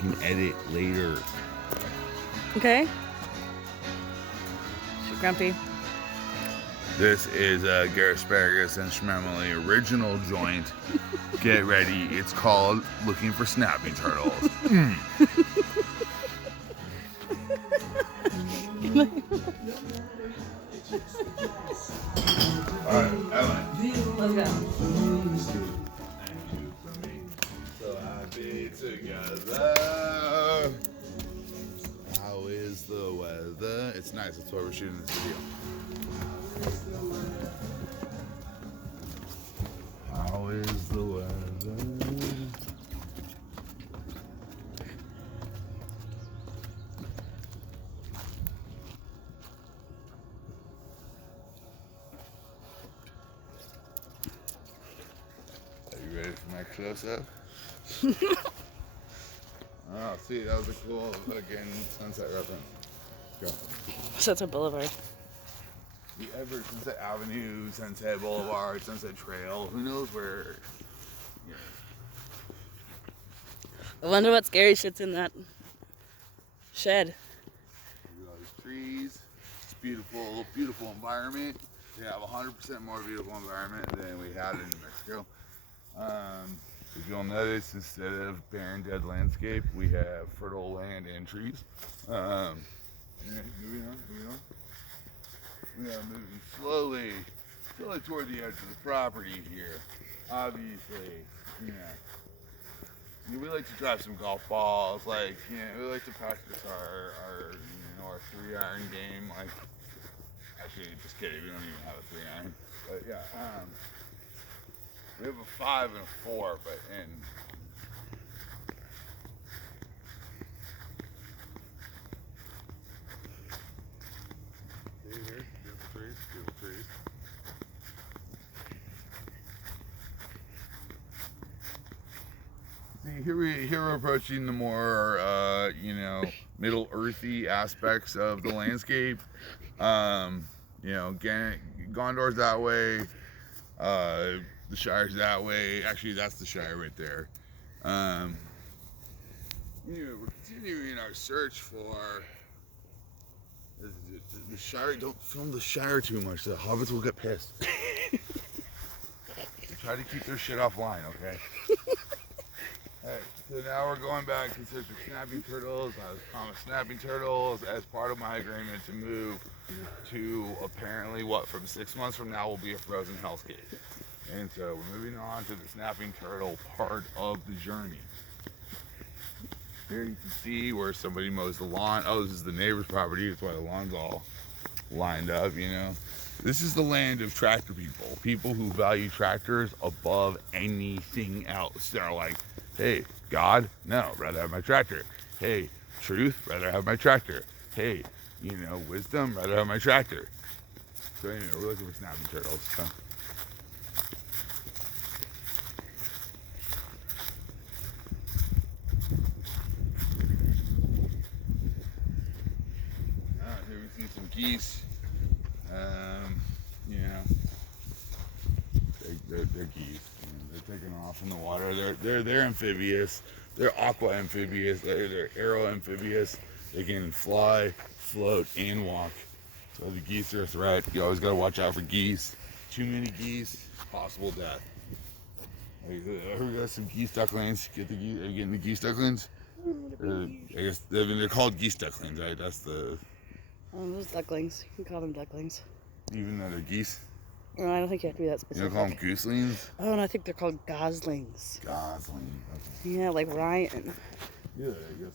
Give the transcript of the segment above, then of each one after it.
can edit later. Okay. She's grumpy. This is Garsparagus and Shmemily original joint. Get ready. It's called Looking for Snapping Turtles. Alright, Ellen. Let's go. So happy together. How is the weather? It's nice. That's why we're shooting this video. How is the weather? Are you ready for my close-up? Oh, see, that was a cool fucking sunset reference. Go. Sunset Boulevard. The Everett, Sunset Avenue, Sunset Boulevard, Sunset Trail. Who knows where? Yeah. I wonder what scary shit's in that shed. Look at all these trees. It's beautiful, beautiful environment. We have 100% more beautiful environment than we had in New Mexico. If you'll notice, instead of barren, dead landscape, we have fertile land and trees. Yeah, moving on. We are moving slowly toward the edge of the property here. Obviously, we like to drive some golf balls. Like, we like to practice our 3-iron game. Like, actually, just kidding. We don't even have a 3-iron. But yeah, we have a 5 and a 4, but beautiful trees. See, here we're approaching the more, Middle Earthy aspects of the landscape. Gondor's that way. The Shire's that way. Actually, that's the Shire right there. We're continuing our search for the Shire. Don't film the Shire too much. The hobbits will get pissed. They try to keep their shit offline, okay? Alright, so now we're going back to search for snapping turtles. I was promised snapping turtles as part of my agreement to move to apparently from 6 months from now will be a frozen hellscape. And so we're moving on to the snapping turtle part of the journey. Here you can see where somebody mows the lawn. Oh, this is the neighbor's property. That's why the lawn's all lined up, This is the land of tractor people. People who value tractors above anything else. They're like, hey, God, no, rather have my tractor. Hey, truth, rather have my tractor. Hey, wisdom, rather have my tractor. So anyway, we're looking for snapping turtles. So. Here we see some geese. They're geese. They're taking off in the water. They're amphibious. They're aqua amphibious. They're aero amphibious. They can fly, float, and walk. So the geese are a threat. You always gotta watch out for geese. Too many geese, possible death. We got some geese ducklings. Are you getting the geese ducklings? I guess they're called geese ducklings, right? That's the. Those ducklings. You can call them ducklings. Even though they're geese. No, I don't think you have to be that specific. You don't call them gooselings? Oh, and I think they're called goslings. Goslings. Okay. Yeah, like Ryan. Yeah, I guess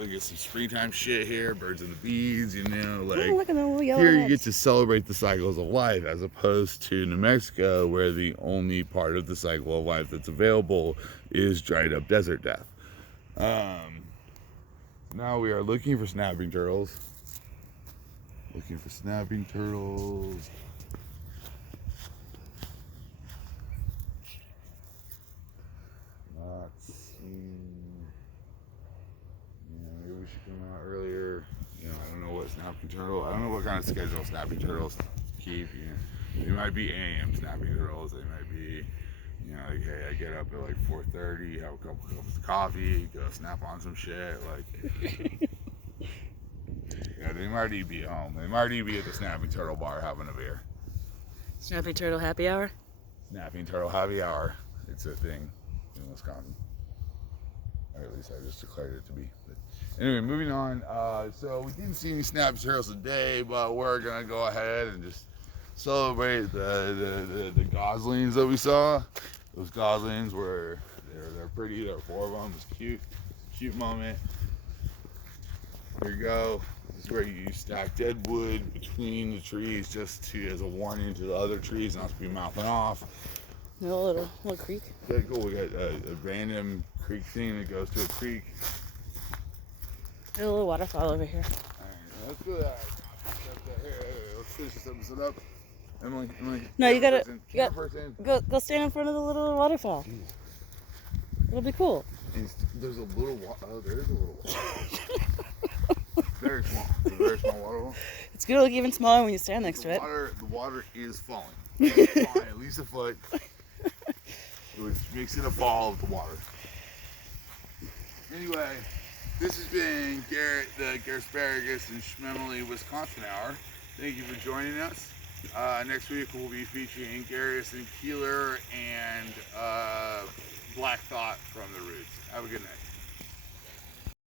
they get some springtime shit here, birds and the bees, Look at the little yellow here you heads. get to celebrate the cycles of life, as opposed to New Mexico, where the only part of the cycle of life that's available is dried up desert death. Now we are looking for snapping turtles. Maybe we should come out earlier. I don't know what snapping turtle. I don't know what kind of schedule snapping turtles keep. They might be AM snapping turtles. They might be You know, like, hey, I get up at like 4:30, have a couple cups of coffee, go snap on some shit. Like, yeah, they might even be at home. They might even be at the Snapping Turtle bar having a beer. Snapping Turtle Happy Hour? Snapping Turtle Happy Hour. It's a thing in Wisconsin. Or at least I just declared it to be. But anyway, moving on. So we didn't see any snapping turtles today, but we're gonna go ahead and just celebrate the goslings that we saw. Those goslings were they're pretty. There were 4 of them. It's cute moment. Here you go. This is where you stack dead wood between the trees just to as a warning to the other trees not to be mouthing off. A little creek. Okay, cool. We got a random creek thing that goes to a creek. A little waterfall over here. Alright, let's do that. Let's finish this episode up. Emily. No, you gotta person. go stand in front of the little waterfall. It'll be cool. There's a little oh, there is a little waterfall. Very small. It's a very small waterfall. It's gonna look even smaller when you stand next to it. The water is falling. It's falling at least a foot. Which makes it a ball of the water. Anyway, this has been Garrett, the Garsparagus and Shmemily, Wisconsin Hour. Thank you for joining us. Next week we'll be featuring Garrison Keeler and Black Thought from the Roots. Have a good night.